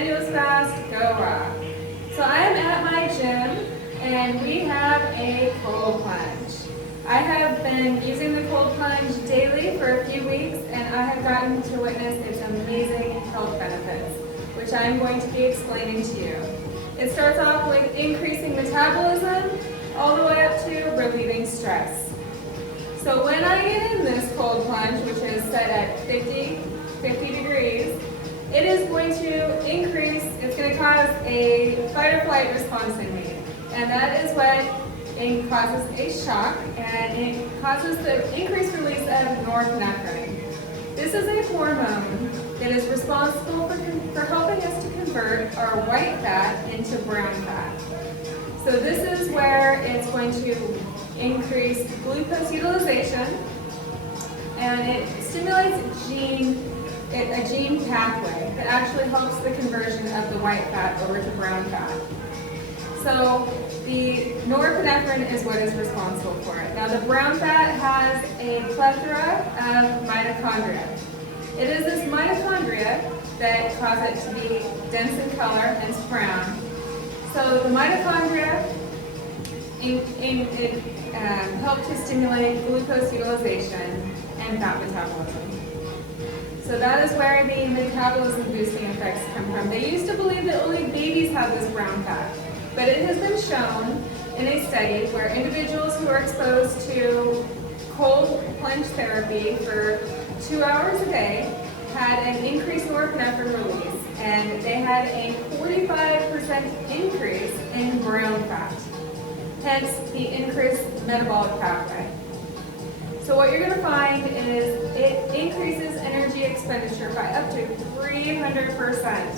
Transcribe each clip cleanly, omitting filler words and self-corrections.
continuous fast, go raw. So I am at my gym and we have a cold plunge. I have been using the cold plunge daily for a few weeks and I have gotten to witness its amazing health benefits, which I'm going to be explaining to you. It starts off with increasing metabolism all the way up to relieving stress. So when I get in this cold plunge, which is set at 50 degrees, it is going to increase, it's going to cause a fight or flight response in me. And that is what it causes a shock, and it causes the increased release of norepinephrine. This is a hormone that is responsible for helping us to convert our white fat into brown fat. So this is where it's going to increase glucose utilization, and it stimulates a gene pathway that actually helps the conversion of the white fat over to brown fat. So the norepinephrine is what is responsible for it. Now the brown fat has a plethora of mitochondria. It is this mitochondria that cause it to be dense in color and brown. So the mitochondria help to stimulate glucose utilization and fat metabolism. So that is where the metabolism boosting effects come from. They used to believe that only babies have this brown fat, but it has been shown in a study where individuals who are exposed to cold plunge therapy for 2 hours a day had an increased norepinephrine release, and they had a 45% increase in brown fat, hence the increased metabolic pathway. So what you're going to find is it increases energy expenditure by up to 300%.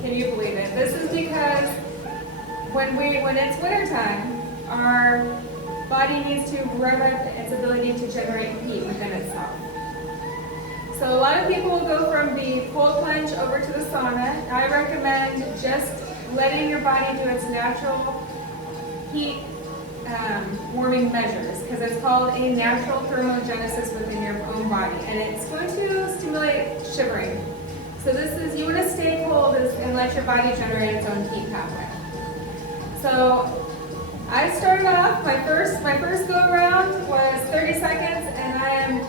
Can you believe it? This is because when it's wintertime, our body needs to rev up its ability to generate heat within itself. So a lot of people will go from the cold plunge over to the sauna. I recommend just letting your body do its natural heat warming measures, because it's called a natural thermogenesis within your own body, and it's going to stimulate shivering. So this is, you want to stay cold and let your body generate its own heat pathway. So I started off, my first go around was 30 seconds, and I am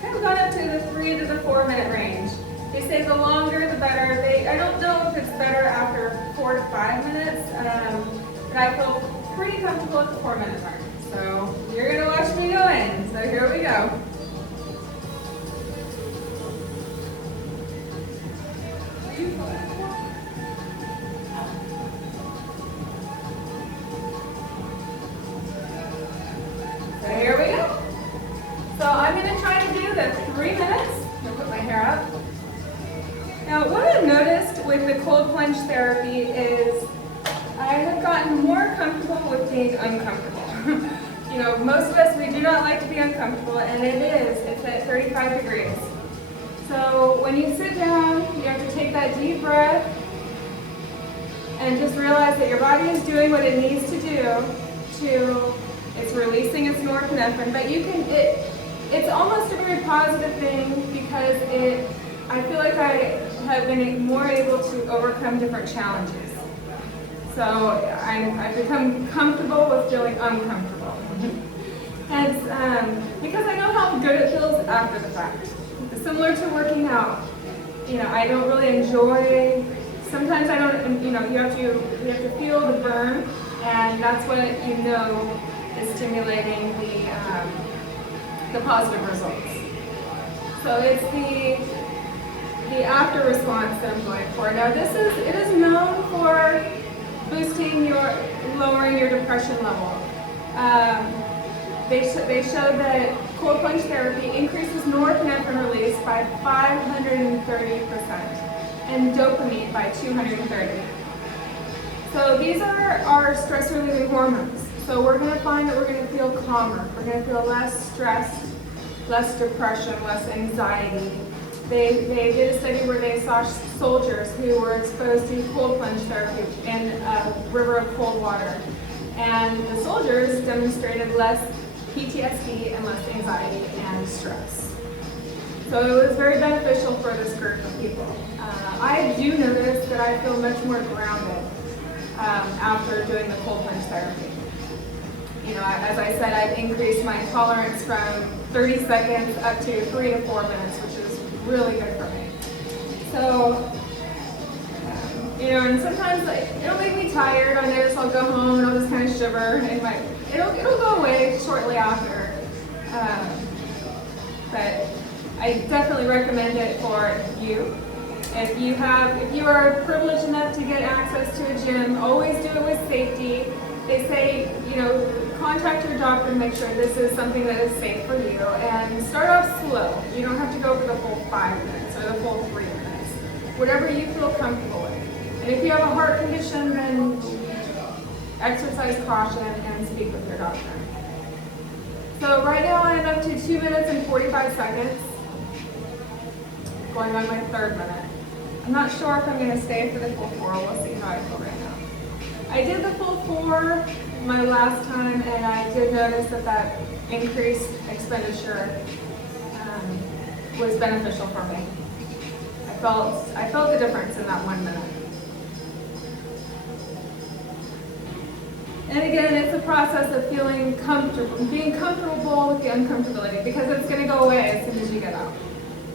kind of gone up to the 3 to the 4 minute range. They say the longer the better. I don't know if it's better after 4 to 5 minutes, but I feel pretty comfortable at the 4 minute mark. So you're going to watch me go in. So here we go. So here we go. So I'm going to try to do the 3 minutes. I'm going to put my hair up. Now what I've noticed with the cold plunge therapy is I have gotten more comfortable with being uncomfortable. You know, most of us, we do not like to be uncomfortable, and it's at 35 degrees. So when you sit down, you have to take that deep breath and just realize that your body is doing what it needs to do it's releasing its norepinephrine, but it's almost a very positive thing because I feel like I have been more able to overcome different challenges. So I've become comfortable with feeling uncomfortable. And because I know how good it feels after the fact. Similar to working out. You know, I don't really enjoy, sometimes I don't, you know, you have to feel the burn, and that's what you know is stimulating the positive results. So it's the after response that I'm going for. Now it is known for lowering your depression level. They showed that cold plunge therapy increases norepinephrine release by 530% and dopamine by 230. So these are our stress relieving hormones. So we're going to find that we're going to feel calmer. We're going to feel less stressed, less depression, less anxiety. They did a study where they saw soldiers who were exposed to cold plunge therapy in a river of cold water. And the soldiers demonstrated less PTSD and less anxiety and stress. So it was very beneficial for this group of people. I do notice that I feel much more grounded after doing the cold plunge therapy. You know, as I said, I've increased my tolerance from 30 seconds up to 3 to 4 minutes, which is really good for me. So, you know, and sometimes it'll make me tired. I notice I'll go home and I'll just kind of shiver, and it'll go away shortly after. But I definitely recommend it for you. If you are privileged enough to get access to a gym, always do it with safety. They say, you know, contact your doctor and make sure this is something that is safe for you. And start off slow. You don't have to go for the full 5 minutes or the full 3 minutes. Whatever you feel comfortable with. And if you have a heart condition, then exercise caution and speak with your doctor. So right now I'm up to 2 minutes and 45 seconds. Going on my 3rd minute. I'm not sure if I'm going to stay for the full 4. We'll see how I feel right now. I did the full 4 my last time, and I did notice that increased expenditure was beneficial for me. I felt the difference in that 1 minute. And again, it's a process of feeling comfortable, being comfortable with the uncomfortability, because it's going to go away as soon as you get out.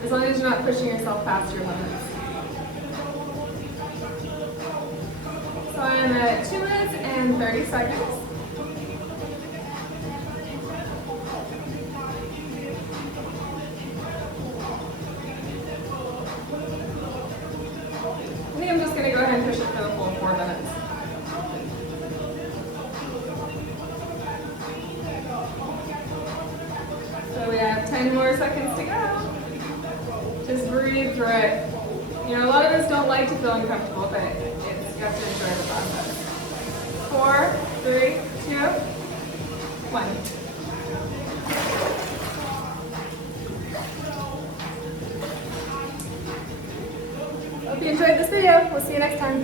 As long as you're not pushing yourself past your limits. So I'm at 2 minutes and 30 seconds. I think I'm just going to go ahead and push it for the full 4 minutes. So we have 10 more seconds to go. Just breathe through it. You know, a lot of us don't like to feel uncomfortable, but you have to enjoy the process. 4, 3, 2, 1. Hope you enjoyed this video. We'll see you next time.